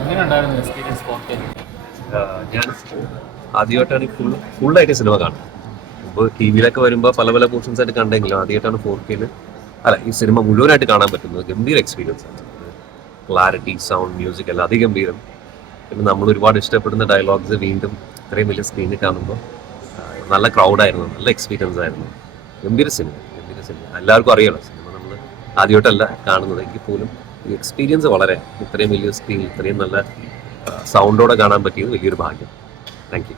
എങ്ങനെയുണ്ടായിരുന്നു എക്സ്പീരിയൻസ് ഫോർത്തിൽ? ഞാൻ ആദ്യമായിട്ടാണ് ഫുള്ളായിട്ട് സിനിമ കാണുന്നത്. ഇപ്പോൾ ടി വിയിലൊക്കെ വരുമ്പോൾ പല പല പോർഷൻസ് ആയിട്ട് കണ്ടെങ്കിലും ആദ്യമായിട്ടാണ് 4K അല്ല ഈ സിനിമ മുഴുവനായിട്ട് കാണാൻ പറ്റുന്നത്. ഗംഭീര എക്സ്പീരിയൻസ് ആണ്. ക്ലാരിറ്റി, സൗണ്ട്, മ്യൂസിക് എല്ലാം അതിഗംഭീരം. പിന്നെ നമ്മൾ ഒരുപാട് ഇഷ്ടപ്പെടുന്ന ഡയലോഗ്സ് വീണ്ടും ഇത്രയും വലിയ സ്ക്രീനിൽ കാണുമ്പോൾ നല്ല ക്രൗഡായിരുന്നു, നല്ല എക്സ്പീരിയൻസ് ആയിരുന്നു. ഗംഭീര സിനിമ. എല്ലാവർക്കും അറിയാലോ സിനിമ നമ്മൾ ആദ്യമായിട്ടല്ല കാണുന്നത് എങ്കിൽ പോലും ഈ എക്സ്പീരിയൻസ് വളരെ ഇത്രയും വലിയ സ്ക്രീനിൽ ഇത്രയും നല്ല സൗണ്ടോടെ കാണാൻ പറ്റിയത് വലിയൊരു ഭാഗ്യം. Thank you.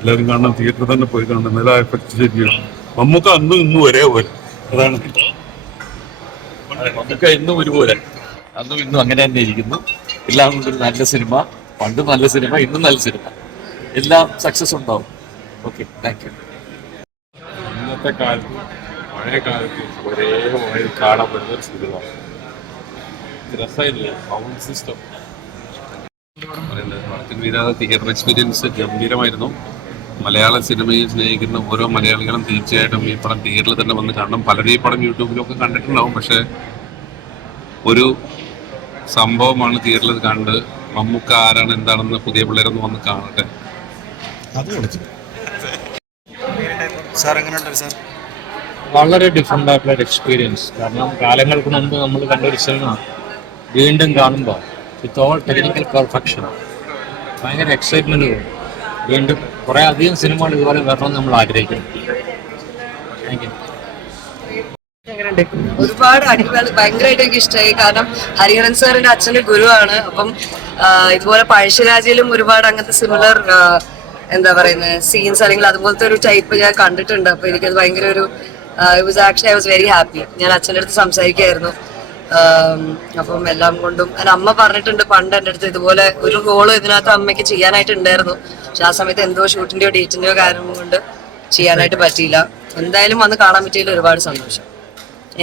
എല്ലാവരും കാണാൻ തിയേറ്ററിൽ തന്നെ പോയി കാണണം. നല്ല എഫക്ട് ശരിയാണ്. നമുക്ക് അന്നും ഇന്നും ഒരേ പോലെ. അതാണ് നമുക്ക് എന്നും ഒരുപോലെ, അന്നും ഇന്നും അങ്ങനെ തന്നെ ഇരിക്കുന്നു. എല്ലാം കൊണ്ടൊരു നല്ല സിനിമ, പണ്ടും നല്ല സിനിമ, ഇന്നും നല്ല സിനിമ, എല്ലാം സക്സസ് ഉണ്ടാവും. Okay, thank you. ഇന്നത്തെ കാലത്ത് പഴയ കാലത്ത് ഒരേ കാണാൻ പറ്റുന്ന ഒരു സിനിമ. രസമില്ലേ സൗണ്ട് സിസ്റ്റം പറയുന്നത്. തിയേറ്റർ എക്സ്പീരിയൻസ് ഗംഭീരമായിരുന്നു. മലയാള സിനിമയെ സ്നേഹിക്കുന്ന ഓരോ മലയാളികളും തീർച്ചയായിട്ടും ഈ പടം തിയേറ്ററിൽ തന്നെ വന്ന് കാണണം. പലരും ഈ പടം യൂട്യൂബിലൊക്കെ കണ്ടിട്ടുണ്ടാവും, പക്ഷെ ഒരു സംഭവമാണ് തിയേറ്ററിൽ കണ്ട്. മമ്മൂക്ക ആരാണ് എന്താണെന്ന് പുതിയ പിള്ളേരൊന്ന് വന്ന് കാണട്ടെ. വളരെ ഡിഫറെൻ്റ് ആയിട്ടുള്ള ഒരു എക്സ്പീരിയൻസ്. കാരണം കാലങ്ങൾക്ക് മുമ്പ് നമ്മൾ കണ്ടൊരു സിനിമ വീണ്ടും കാണുമ്പോൾ വിത്ത് ഓൾ ടെക്നിക്കൽ പെർഫെക്ഷൻ ഭയങ്കര എക്സൈറ്റ്മെൻറ്റ് തോന്നും. വീണ്ടും കുറേ അധികം സിനിമകൾ ഇതുപോലെ വരണമെന്ന് നമ്മൾ ആഗ്രഹിക്കുന്നു. Thank you. ഒരുപാട് അടിപൊളി, ഭയങ്കരമായിട്ട് എനിക്ക് ഇഷ്ടമായി. കാരണം ഹരിഹരൻ സാറിന്റെ അച്ഛന്റെ ഗുരുവാണ്. അപ്പം ഇതുപോലെ പഴശ്ശിരാജയിലും ഒരുപാട് അങ്ങനത്തെ സിമിലർ എന്താ പറയുന്നത് സീൻസ് അല്ലെങ്കിൽ അതുപോലത്തെ ഒരു ടൈപ്പ് ഞാൻ കണ്ടിട്ടുണ്ട്. അപ്പൊ എനിക്കത് ഭയങ്കര ഒരു actually I was very happy. ഞാൻ അച്ഛൻ്റെ അടുത്ത് സംസാരിക്കായിരുന്നു. അപ്പം എല്ലാം കൊണ്ടും അമ്മ പറഞ്ഞിട്ടുണ്ട് പണ്ട് എൻ്റെ അടുത്ത് ഇതുപോലെ ഒരു റോള് ഇതിനകത്ത് അമ്മയ്ക്ക് ചെയ്യാനായിട്ടുണ്ടായിരുന്നു. പക്ഷെ ആ സമയത്ത് എന്തോ ഷൂട്ടിന്റെയോ ഡേറ്റിന്റെയോ കാരണം കൊണ്ട് ചെയ്യാനായിട്ട് പറ്റിയില്ല. എന്തായാലും വന്ന് കാണാൻ പറ്റിയതിൽ ഒരുപാട് സന്തോഷം.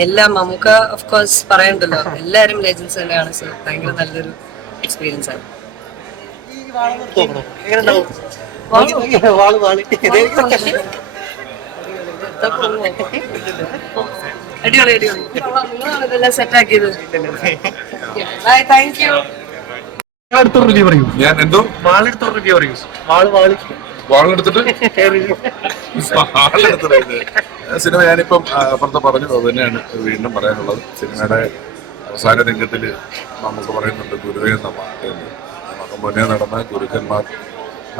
എല്ലാം നമുക്ക് ഓഫ് കോഴ്സ് പറയണ്ടല്ലോ, എല്ലാവരും ലെജൻസ് തന്നെയാണ്. സോ ഭയങ്കര നല്ലൊരു എക്സ്പീരിയൻസ് ആണ്. അടിപൊളി അടിപൊളി, നിങ്ങളാണ് സെറ്റ് ആക്കിയത്. Thank you. ഞാൻ എന്തോ വാളെടുത്തിട്ട് സിനിമ ഞാനിപ്പം അപ്പുറത്ത് പറഞ്ഞു. അത് തന്നെയാണ് വീണ്ടും പറയാനുള്ളത്. സിനിമയുടെ അവസാന രംഗത്തിൽ നമുക്ക് പറയുന്നുണ്ട് ഗുരുവേ നമ്മ എന്ന്. നമുക്ക് മുന്നേ നടന്ന ഗുരുക്കന്മാർ,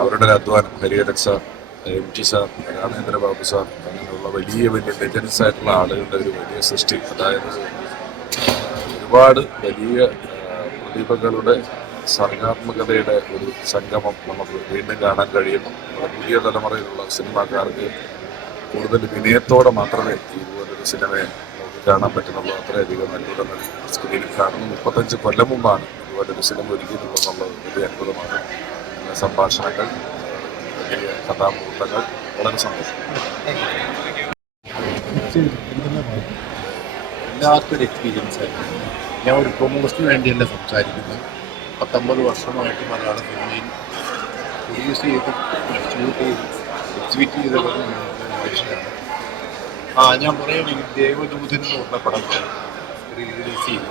അവരുടെ ഒരു അധ്വാനം, Hariharan sir, MT sir, Ramendrababu sir, അങ്ങനെയുള്ള വലിയ വലിയ ലെജൻസ് ആയിട്ടുള്ള ആളുകളുടെ ഒരു വലിയ സൃഷ്ടി. അതായത് ഒരുപാട് വലിയ പ്രതിഭകളുടെ സർഗാത്മകതയുടെ ഒരു സംഗമം നമുക്ക് വീണ്ടും കാണാൻ കഴിയുന്നു. പുതിയ തലമുറയിലുള്ള സിനിമാക്കാർക്ക് കൂടുതൽ വിനയത്തോടെ മാത്രമേ ഇതുപോലൊരു സിനിമയെ നമുക്ക് കാണാൻ പറ്റുന്നുള്ളൂ. അത്രയധികം അത്ഭുതങ്ങൾ സ്ക്രീനിൽ കാണുന്നു. 35 കൊല്ലം മുമ്പാണ് ഇതുപോലൊരു സിനിമ ഒരുക്കിയിട്ടുള്ളതെന്നുള്ളത് വലിയ അത്ഭുതമാണ്. നല്ല സംഭാഷണങ്ങൾ, വലിയ കഥാമുഹൂർത്തങ്ങൾ, വളരെ സന്തോഷം. വല്ലാത്തൊരു എക്സ്പീരിയൻസ് ആയിരുന്നു. ഞാൻ ഒരു പ്രൊമോഷന് വേണ്ടിയല്ല സംസാരിക്കുന്നത്. 19 വർഷമായിട്ട് മലയാള സിനിമയിൽ പ്രൊഡ്യൂസ് ചെയ്ത് ഷൂട്ട് ചെയ്ത് എക്സിബിറ്റ് ചെയ്ത മനുഷ്യനാണ്. ഞാൻ പറയുകയാണെങ്കിൽ ദേവദൂതൻ എന്ന് പറഞ്ഞ പടം റിലീസ് ചെയ്തു.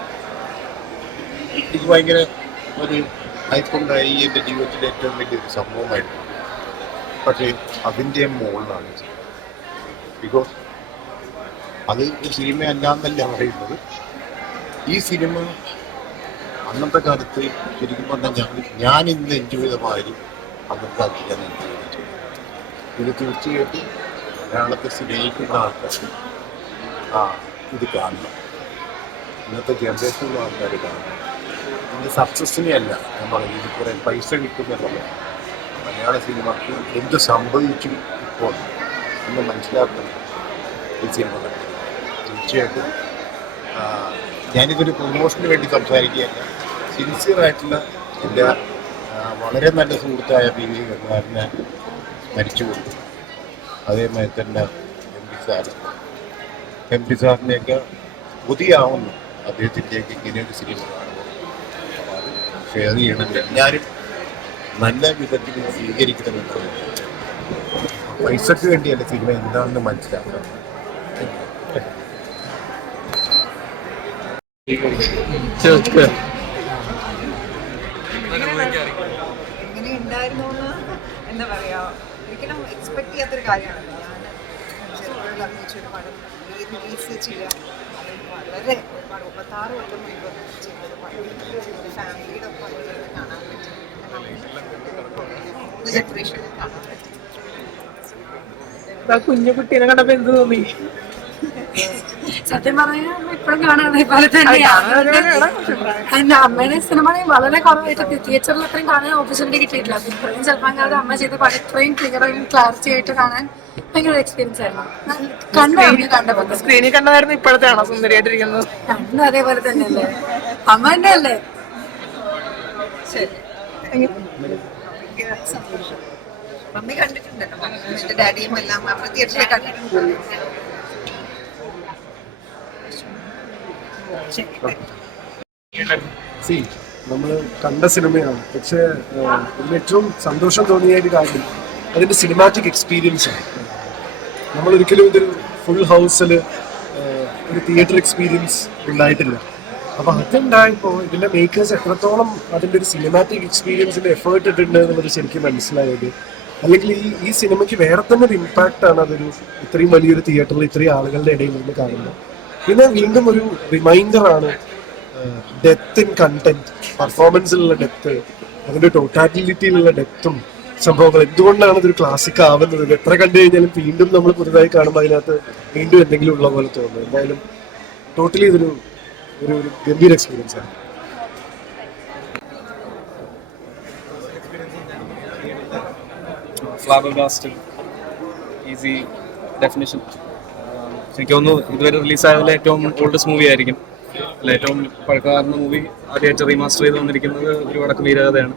എനിക്ക് ഭയങ്കര ഒരു ഹൈപ്പുണ്ടായി. എൻ്റെ ജീവിതത്തിലെ ഏറ്റവും വലിയൊരു സംഭവമായിരുന്നു. പക്ഷേ അതിൻ്റെ മുകളിലാണ് ബിക്കോസ് അത് ഒരു സിനിമ അല്ലാന്നല്ല പറയുന്നത്. ഈ സിനിമ അന്നത്തെ കാലത്ത് ശരിക്കും പറഞ്ഞാൽ ഞാൻ ഇന്ന് എൻജോയ് ചെയ്ത മാതിരി അന്നത്തെ കാലത്ത് ഞാൻ എൻജോയ് ചെയ്തിട്ടുണ്ട്. ഇത് തീർച്ചയായിട്ടും മലയാളത്തെ സ്നേഹിക്കുന്ന ആൾക്കാർ ഇത് കാണണം. ഇന്നത്തെ ജനറേഷനിലുള്ള ആൾക്കാർ കാണണം. ഇതിൻ്റെ സക്സസ്സിനെ അല്ല ഞാൻ പറയുന്നത്, ഇത് കുറേ പൈസ കിട്ടുമെന്നല്ല. മലയാള സിനിമക്ക് എന്ത് സംഭവിച്ചു ഇപ്പോൾ എന്ന് മനസ്സിലാക്കണം ഈ സിനിമ കണ്ടത്. തീർച്ചയായിട്ടും ഞാനിതൊരു പ്രൊമോഷന് വേണ്ടി സംസാരിക്കുകയല്ല. സിൻസിയറായിട്ടുള്ള എൻ്റെ വളരെ നല്ല സുഹൃത്തായ PV ഗംഗാധരനെ മരിച്ചുകൊണ്ടു. അതേമാതിരി തന്നെ MT സാറിനെയൊക്കെ പുതിയാവുന്നു അദ്ദേഹത്തിൻ്റെയൊക്കെ ഇങ്ങനെയൊരു സിനിമ കാണുമ്പോൾ. അപ്പോൾ അത് ഷെയർ ചെയ്യണം. എല്ലാവരും നല്ല വിധത്തിൽ സ്വീകരിക്കണമെന്ന്. പൈസക്ക് വേണ്ടിയല്ല സിനിമ എന്താണെന്ന് മനസ്സിലാക്കണം. എങ്ങനെ ഉണ്ടായിരുന്നു എന്ന് എന്താ പറയാ, ഒരിക്കലും എക്സ്പെക്ട് ചെയ്യാത്തൊരു കാര്യമാണല്ലോ. ഞാൻ അഭിനയിച്ചൊരു പടം റിലീസ് ചെയ്യാം, അത് വളരെ ഒരുപാട് 36 കൊല്ലം മുൻപ് ചെയ്തൊരു പടം ഫാമിലിയുടെ ഒപ്പം ഇരുന്ന് കാണാൻ പറ്റും, ജനറേഷനിൽ കാണാൻ പറ്റും. കുഞ്ഞു കുട്ടീനെ കണ്ടപ്പോ എന്ത് തോന്നി? സത്യം പറഞ്ഞാൽ ഇപ്പോഴും കാണാതെ പോലെ തന്നെയാണ്. എന്റെ അമ്മയുടെ സിനിമ വളരെ കുറവായിട്ട് തിയേറ്ററിൽ അത്രയും കാണാൻ ഓപ്പർച്യൂണിറ്റി കിട്ടിയിട്ടില്ല. ഇത്രയും ചെറുപ്പം കാലത്ത് അമ്മ ചെയ്ത പടം ഇത്രയും ക്ലിയറും ക്ലാരിറ്റി ആയിട്ട് കാണാൻ ഭയങ്കര എക്സ്പീരിയൻസ് ആയിരുന്നു. കണ്ടപ്പോ സ്ക്രീനിൽ കണ്ടതായിരുന്നു ഇപ്പോഴത്തെയാണോ സുന്ദരിയായിട്ടിരിക്കുന്നത്? കണ്ടു അതേപോലെ തന്നെയല്ലേ, അമ്മ തന്നെ അല്ലേ. ശരി, സന്തോഷം. മമ്മി കണ്ടിട്ടുണ്ടല്ലോ, എന്റെ ഡാഡിയും എല്ലാം അവർ തിയേറ്ററിൽ കണ്ടിട്ടുണ്ട്. നമ്മൾ കണ്ട സിനിമയാണ്, പക്ഷേ ഇതിൽ ഏറ്റവും സന്തോഷം തോന്നിയ ഒരു കാര്യം അതിന്റെ സിനിമാറ്റിക് എക്സ്പീരിയൻസ് ആണ്. നമ്മളൊരിക്കലും ഇതൊരു ഫുൾ ഹൗസിൽ ഒരു തിയേറ്റർ എക്സ്പീരിയൻസ് ഉണ്ടായിട്ടില്ല. അപ്പോൾ അതുണ്ടായപ്പോൾ ഇതിന്റെ മേക്കേഴ്സ് എത്രത്തോളം അതിന്റെ ഒരു സിനിമാറ്റിക് എക്സ്പീരിയൻസിന്റെ എഫേർട്ട് ഇട്ടിട്ടുണ്ട് എന്നുള്ളത് ശരിക്കും മനസ്സിലായത്. അല്ലെങ്കിൽ ഈ സിനിമയ്ക്ക് വേറെ തന്നെ ഒരു ഇമ്പാക്റ്റ് ആണ് അതൊരു ഇത്രയും വലിയൊരു തിയേറ്ററിൽ ഇത്രയും ആളുകളുടെ ഇടയിൽ നിന്ന് കാണുന്നത്. പിന്നെ വീണ്ടും ഒരു റിമൈൻഡർ ആണ് ഡെപ്ത് ഇൻ കണ്ടന്റ്, പെർഫോമൻസിലുള്ള ഡെപ്ത്, അതിന്റെ ടോട്ടാലിറ്റിയിലുള്ള ഡെപ്തും സംഭവങ്ങൾ എന്തുകൊണ്ടാണ് ഇതൊരു ക്ലാസിക് ആവുന്നത്. ഇത് എത്ര കണ്ടു കഴിഞ്ഞാലും വീണ്ടും നമ്മൾ പുതുതായി കാണുമ്പോൾ അതിനകത്ത് വീണ്ടും എന്തെങ്കിലും ഉള്ള പോലെ തോന്നുന്നു. എന്തായാലും ടോട്ടലി ഇതൊരു ഒരു ഗംഭീര എക്സ്പീരിയൻസ് ആണ്. ഫ്ലാബർഗാസ്റ്റ്, ഈസി ഡെഫിനിഷൻ. എനിക്ക് തോന്നുന്നു ഇതുവരെ റിലീസായതിലെ ഏറ്റവും ഓൾഡസ്റ്റ് മൂവി ആയിരിക്കും, അല്ല ഏറ്റവും പഴക്കാവുന്ന മൂവി. ആദ്യമായിട്ട് റീമാസ്റ്റർ ചെയ്ത് വന്നിരിക്കുന്നത് ഒരു വടക്ക് വീരകഥയാണ്.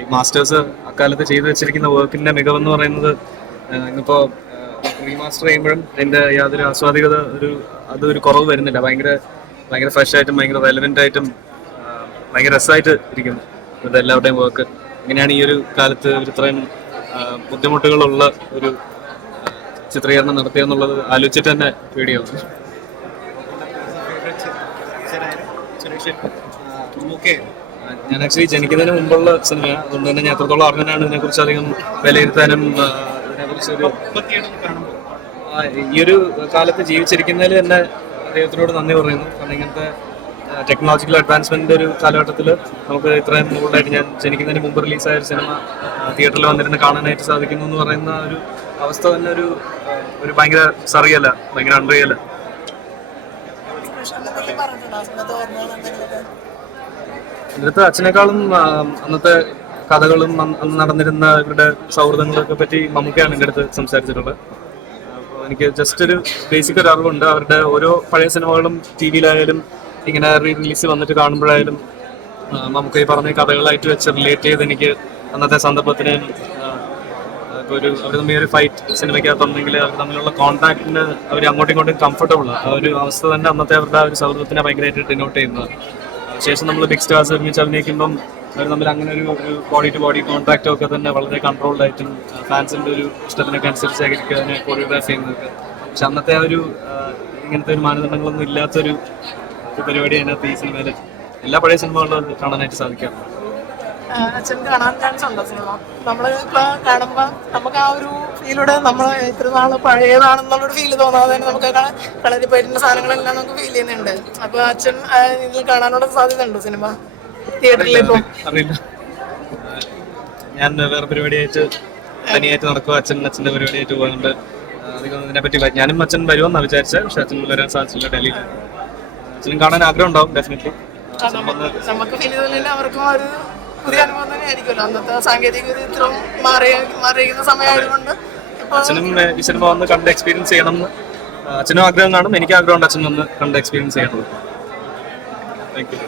ഈ മാസ്റ്റേഴ്സ് അക്കാലത്ത് ചെയ്തു വെച്ചിരിക്കുന്ന വർക്കിന്റെ മികവെന്ന് പറയുന്നത് ഇന്നിപ്പോൾ റീമാസ്റ്റർ ചെയ്യുമ്പോഴും അതിൻ്റെ യാതൊരു ആസ്വാദികത അതൊരു കുറവ് വരുന്നില്ല. ഭയങ്കര ഫ്രഷ് ആയിട്ടും ഭയങ്കര റെലവെന്റ് ആയിട്ടും ഭയങ്കര രസമായിട്ട് ഇരിക്കുന്നു ഇത് എല്ലാവരുടെയും വർക്ക്. ഇങ്ങനെയാണ് ഈ ഒരു കാലത്ത് ഇത്രയും ബുദ്ധിമുട്ടുകളുള്ള ഒരു ചിത്രീകരണം നടത്തിയെന്നുള്ളത് ആലോചിച്ചിട്ട് തന്നെ പേടിയാവും. ഞാൻ ആക്ച്വലി ജനിക്കുന്നതിന് മുമ്പുള്ള സിനിമയാണ്, അതുകൊണ്ട് തന്നെ ഞാൻ എത്രത്തോളം അറിഞ്ഞാണ് ഇതിനെക്കുറിച്ച് അധികം വിലയിരുത്താനും ഇതിനെക്കുറിച്ചൊരു ഈ ഒരു കാലത്ത് ജീവിച്ചിരിക്കുന്നതിൽ തന്നെ ദൈവത്തിനോട് നന്ദി പറയുന്നു. കാരണം ഇങ്ങനത്തെ ടെക്നോളജിക്കൽ അഡ്വാൻസ്മെന്റിന്റെ ഒരു കാലഘട്ടത്തിൽ നമുക്ക് ഇത്രയും കൂടുതലായിട്ട് ഞാൻ ജനിക്കുന്നതിന് മുമ്പ് റിലീസായ ഒരു സിനിമ തിയേറ്ററിൽ വന്നിരുന്ന് കാണാനായിട്ട് സാധിക്കുന്നു എന്ന് പറയുന്ന ഒരു അവസ്ഥ തന്നെ ഒരു ഭയങ്കര സറിയല്ല, ഭയങ്കര അൺറിയല്ല. ഇതിനകത്ത് അച്ഛനേക്കാളും അന്നത്തെ കഥകളും അന്ന് നടന്നിരുന്ന ഇവരുടെ സൗഹൃദങ്ങളൊക്കെ പറ്റി മമ്മൂക്കയാണ് എൻ്റെ അടുത്ത് സംസാരിച്ചിട്ടുള്ളത്. അപ്പോൾ എനിക്ക് ജസ്റ്റ് ഒരു ബേസിക് ഒരു അറിവുണ്ട്. അവരുടെ ഓരോ പഴയ സിനിമകളും ടി വിയിലായാലും ഇങ്ങനെ റീ റിലീസ് വന്നിട്ട് കാണുമ്പോഴായാലും മമ്മൂക്ക ഈ പറഞ്ഞ കഥകളായിട്ട് വെച്ച് റിലേറ്റ് ചെയ്ത് എനിക്ക് അന്നത്തെ സന്ദർഭത്തിന് അവർ തമ്മിൽ ഒരു ഫൈറ്റ് സിനിമയ്ക്കകത്തുണ്ടെങ്കിൽ അവർ തമ്മിലുള്ള കോൺടാക്റ്റിന് അവർ അങ്ങോട്ടും ഇങ്ങോട്ടും കംഫർട്ടബിൾ ആ ഒരു അവസ്ഥ തന്നെ അന്നത്തെ അവരുടെ ആ ഒരു സൗഹൃദത്തിനെ ഭയങ്കരമായിട്ട് ഡിനോട്ട് ചെയ്യുന്നത്. ശേഷം നമ്മൾ ബിഗ് സ്റ്റാർസ് ഒരുമിച്ച് അഭിനയിക്കുമ്പം അവർ തമ്മിൽ അങ്ങനെ ഒരു ബോഡി ടു ബോഡി കോൺടാക്റ്റും ഒക്കെ തന്നെ വളരെ കൺട്രോൾഡ് ആയിട്ടും ഫാൻസിൻ്റെ ഒരു ഇഷ്ടത്തിനൊക്കെ അനുസരിച്ച് ശേഖരിക്കുക, അതിനെ കൊറിയോഗ്രാഫ് ചെയ്യുന്നതൊക്കെ. പക്ഷെ അന്നത്തെ ആ ഒരു ഇങ്ങനത്തെ ഒരു മാനദണ്ഡങ്ങളൊന്നും ഇല്ലാത്തൊരു പരിപാടി അതിനകത്ത് ഈ സിനിമയിൽ എല്ലാ പഴയ സിനിമകളിലും കാണാനായിട്ട് സാധിക്കാം. അച്ഛൻ കാണാൻ ചാൻസ് ഉണ്ടോ സിനിമ? നമ്മൾ കാണുമ്പോൾ നമുക്ക് ആ ഒരു ഫീലൂടെ നമ്മൾ ഇത്ര നാൾ പഴയതാണെന്നുള്ളൊരു ഫീല് തോന്നാതെ തന്നെ നമുക്ക് കളരിപ്പയറ്റിൻ്റെ സാധനങ്ങളെല്ലാം നമുക്ക് ഫീൽ ചെയ്യുന്നുണ്ട്. അപ്പോൾ അച്ഛൻ ഇതിൽ കാണാനുള്ള സാധ്യത ഉണ്ടോ സിനിമ തിയേറ്ററിൽ? ഇപ്പോൾ അറിയില്ല, ഞാൻ വേറെ പരിപാടിയായിട്ട് തനിയായിട്ട് നടക്കുക, അച്ഛൻ്റെ പരിപാടിയായിട്ട് പോകുന്നുണ്ട്. അധികം ഇതിനെപ്പറ്റി ഞാനും അച്ഛൻ വരുമെന്നാണ് വിചാരിച്ചത്, പക്ഷെ അച്ഛൻ വരാൻ സാധിച്ചില്ല ഡൽഹിയിൽ. അച്ഛനും കാണാൻ ആഗ്രഹം ഉണ്ടാവും ഡെഫിനറ്റ്ലി. നമുക്ക് ഫീൽ ചെയ്തില്ല, അവർക്കും ഒരു പുതിയ അനുഭവം തന്നെ ആയിരിക്കുമല്ലോ. അന്നത്തെ സാങ്കേതിക ഇത്രയും മാറിയിരിക്കുന്ന സമയമായതുകൊണ്ട് അച്ഛനും ഈ സിനിമ വന്ന് കണ്ട് എക്സ്പീരിയൻസ് ചെയ്യണം എന്ന് അച്ഛനും ആഗ്രഹം കാണും. എനിക്ക് ആഗ്രഹമുണ്ട് അച്ഛൻ വന്ന് കണ്ട് എക്സ്പീരിയൻസ് ചെയ്യണം. Thank you.